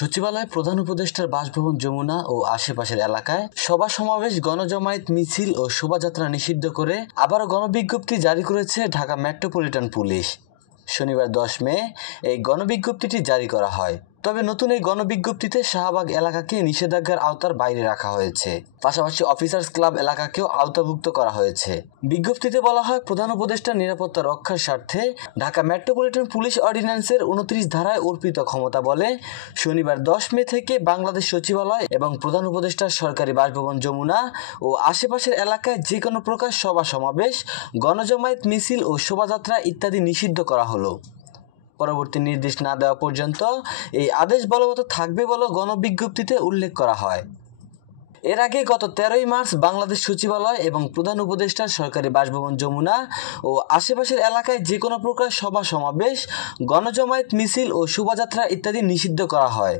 সচিবালয় প্রধান উপদেষ্টার বাসভবন যমুনা ও আশেপাশের এলাকায় সভা সমাবেশ গণজমায়েত মিছিল ও শোভাযাত্রা নিষিদ্ধ করে আবারও গণবিজ্ঞপ্তি জারি করেছে ঢাকা মেট্রোপলিটন পুলিশ। শনিবার 10 মে এই গণবিজ্ঞপ্তিটি জারি করা হয়। তবে নতুন এই গণবিজ্ঞপ্তিতে শাহবাগ এলাকাকে নিষেধাজ্ঞার আওতার বাইরে রাখা হয়েছে, পাশাপাশি অফিসার্স ক্লাব এলাকাকেও আওতাভুক্ত করা হয়েছে। বিজ্ঞপ্তিতে বলা হয়, প্রধান উপদেষ্টার নিরাপত্তা রক্ষার স্বার্থে ঢাকা মেট্রোপলিটন পুলিশ অর্ডিন্যান্সের 29 ধারায় অর্পিত ক্ষমতা বলে শনিবার 10 মে থেকে বাংলাদেশ সচিবালয় এবং প্রধান উপদেষ্টার সরকারি বাসভবন যমুনা ও আশেপাশের এলাকায় যে কোনো প্রকার সভা সমাবেশ, গণজমায়েত মিছিল ও শোভাযাত্রা ইত্যাদি নিষিদ্ধ করা হলো। পরবর্তী নির্দেশ না দেওয়া পর্যন্ত এই আদেশ বলবৎ থাকবে বলে গণবিজ্ঞপ্তিতে উল্লেখ করা হয়। এর আগে গত 13 মার্চ বাংলাদেশ সচিবালয় এবং প্রধান উপদেষ্টার সরকারি বাসভবন যমুনা ও আশেপাশের এলাকায় যে কোনো প্রকার সভা সমাবেশ, গণজমায়েত মিছিল ও শোভাযাত্রা ইত্যাদি নিষিদ্ধ করা হয়।